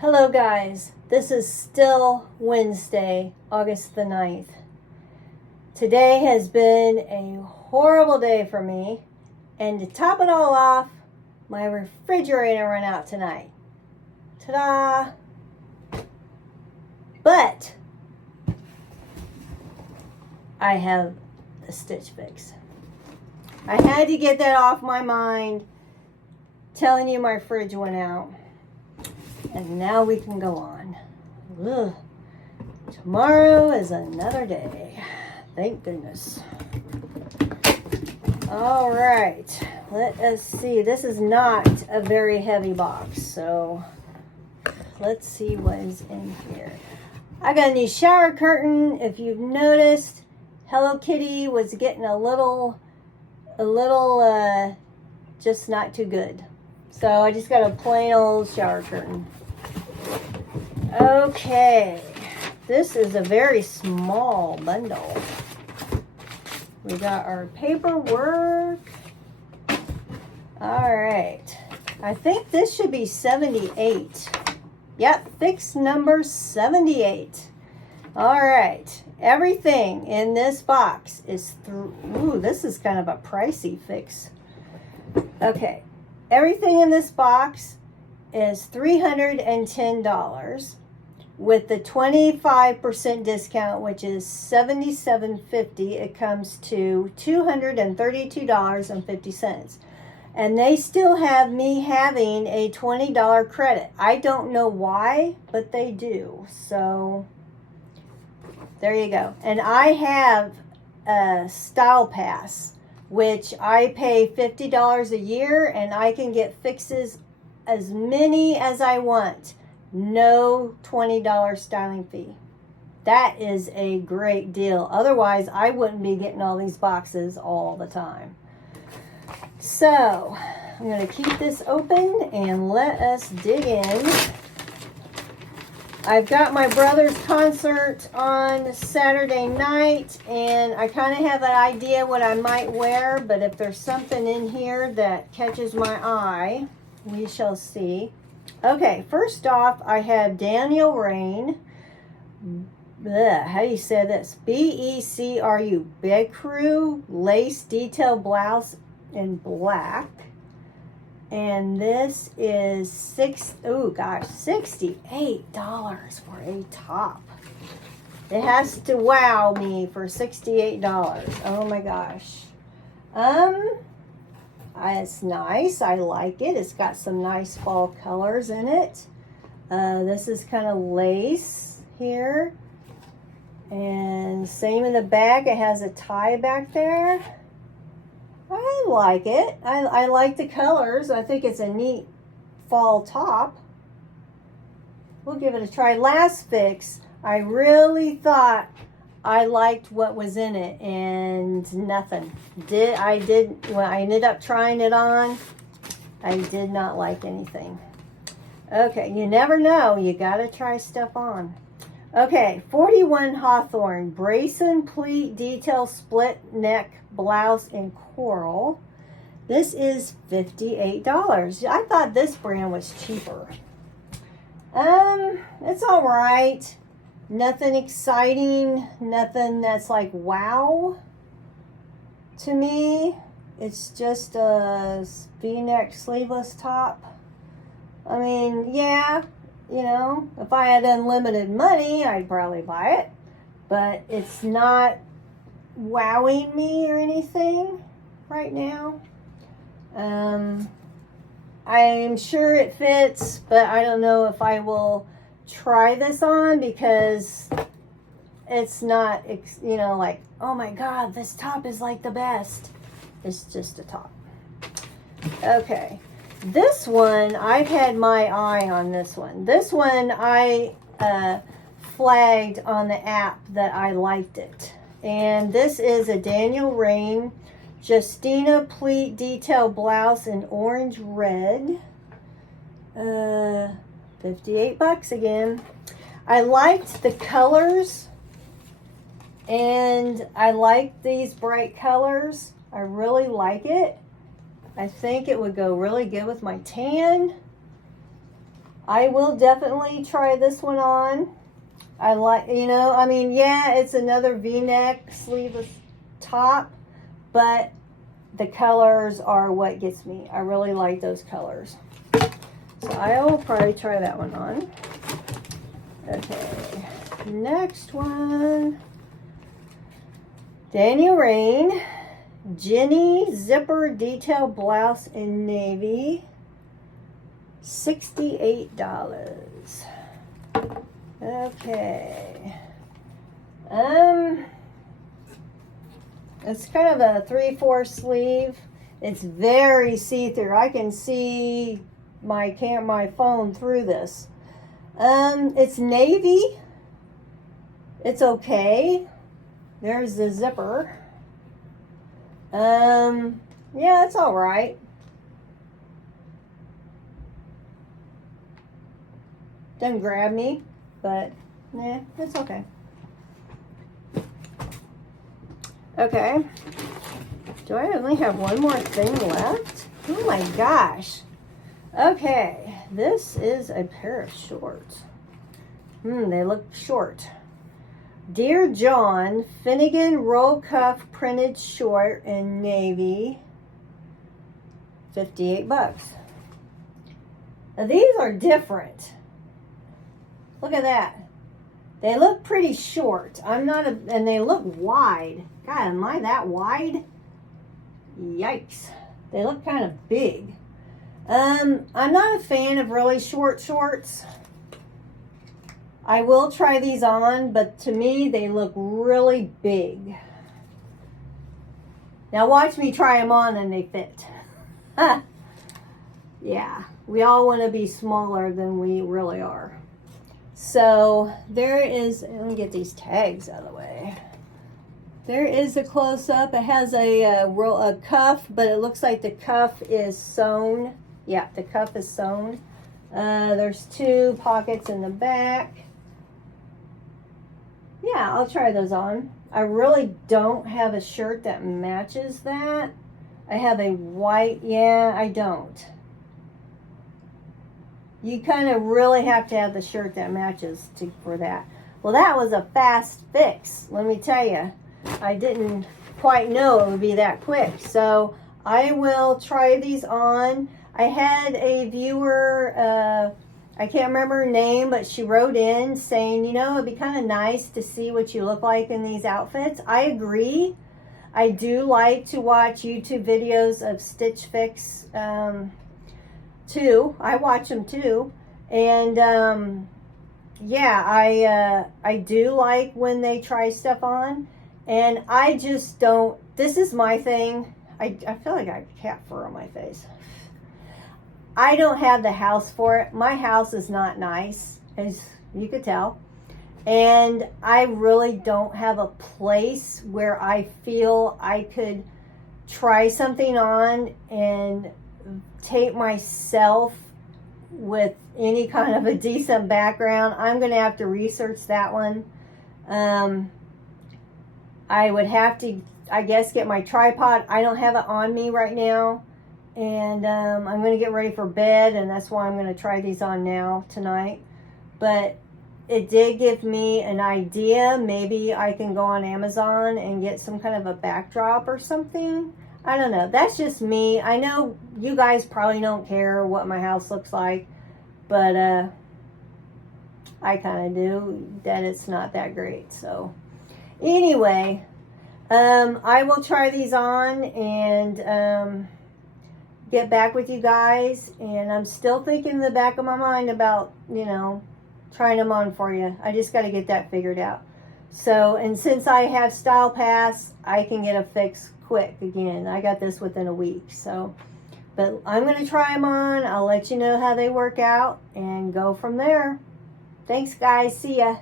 Hello guys, this is still Wednesday, August the 9th. Today has been a horrible day for me, and to top it all off, my refrigerator ran out tonight. Ta-da! But I have the Stitch Fix. I had to get that off my mind, telling you my fridge went out. And now we can go on. Ugh. Tomorrow is another day. Thank goodness. All right. Let us see. This is not a very heavy box, so let's see what is in here. I got a new shower curtain. If you've noticed, Hello Kitty was getting a little, just not too good. So I just got a plain old shower curtain. Okay, this is a very small bundle. We got our paperwork. All right, I think this should be 78. Yep, fix number 78. All right, everything in this box is through. Ooh, this is kind of a pricey fix. Okay, everything in this box is $310 with the 25% discount, which is $77.50. It comes to $232.50. And they still have me having a $20 credit. I don't know why, but they do. So there you go. And I have a Style Pass, which I pay $50 a year, and I can get fixes as many as I want. No $20 styling fee. That is a great deal. Otherwise, I wouldn't be getting all these boxes all the time. So, I'm going to keep this open and let us dig in. I've got my brother's concert on Saturday night, and I kind of have an idea what I might wear, but if there's something in here that catches my eye, we shall see. Okay, first off, I have Daniel Rain. How do you say this? B-E-C-R-U. Becru lace detail blouse in black. And this is $68 for a top. It has to wow me for $68. Oh my gosh. It's nice. I like it. It's got some nice fall colors in it. This is kind of lace here. And same in the back. It has a tie back there. I like it. I like the colors. I think it's a neat fall top. We'll give it a try. Last fix, I really thought I liked what was in it, and nothing. When I ended up trying it on, I did not like anything. Okay, you never know. You gotta try stuff on. Okay, 41 Hawthorne brace and pleat detail split neck blouse in coral. This is $58. I thought this brand was cheaper. It's all right. Nothing exciting, nothing that's like wow to me. It's just a V-neck sleeveless top. I mean, yeah, you know, if I had unlimited money, I'd probably buy it. But it's not wowing me or anything right now. I'm sure it fits, but I don't know if I will try this on because it's not, you know, like, oh my God, this top is like the best. It's just a top. Okay. This one, I've had my eye on this one. This one, I flagged on the app that I liked it. And this is a Daniel Rain Justina pleat detail blouse in orange red. $58 again. I liked the colors, and I like these bright colors. I really like it. I think it would go really good with my tan. I will definitely try this one on. I like, you know, I mean, yeah, it's another V-neck sleeveless top, but the colors are what gets me. I really like those colors. So I will probably try that one on. Okay, next one. Daniel Rain, Jenny zipper detail blouse in navy, $68. Okay. It's kind of a 3/4 sleeve. It's very see-through. I can see my phone through this. It's navy. It's okay. There's the zipper. Yeah, it's all right. Doesn't grab me, but yeah, it's okay. Okay. Do I only have one more thing left? Oh my gosh. Okay, this is a pair of shorts. They look short. Dear John, Finnegan roll cuff printed short in navy, $58. Now these are different. Look at that. They look pretty short. And they look wide. God, am I that wide? Yikes. They look kind of big. I'm not a fan of really short shorts. I will try these on, but to me, they look really big. Now watch me try them on and they fit. Yeah, we all want to be smaller than we really are. So there is, let me get these tags out of the way. There is a close-up. It has a cuff, but it looks like the cuff is sewn. Yeah, the cuff is sewn. There's 2 pockets in the back. Yeah, I'll try those on. I really don't have a shirt that matches that. I have a white, yeah, I don't. You kind of really have to have the shirt that matches for that. Well, that was a fast fix, let me tell you. I didn't quite know it would be that quick. So I will try these on. I had a viewer, I can't remember her name, but she wrote in saying, you know, it'd be kind of nice to see what you look like in these outfits. I agree. I do like to watch YouTube videos of Stitch Fix too. I watch them too. And yeah, I do like when they try stuff on. And I just don't, this is my thing. I feel like I have cat fur on my face. I don't have the house for it. My house is not nice, as you could tell. And I really don't have a place where I feel I could try something on and tape myself with any kind of a decent background. I'm going to have to research that one. I would have to, I guess, get my tripod. I don't have it on me right now. And I'm going to get ready for bed, and that's why I'm going to try these on now tonight. But it did give me an idea. Maybe I can go on Amazon and get some kind of a backdrop or something. I don't know. That's just me. I know you guys probably don't care what my house looks like, but I kind of do, that it's not that great. So anyway, I will try these on and get back with you guys. And I'm still thinking in the back of my mind about, you know, trying them on for you. I just got to get that figured out. So, and since I have Style Pass, I can get a fix quick again. I got this within a week. So, but I'm going to try them on. I'll let you know how they work out and go from there. Thanks, guys. See ya.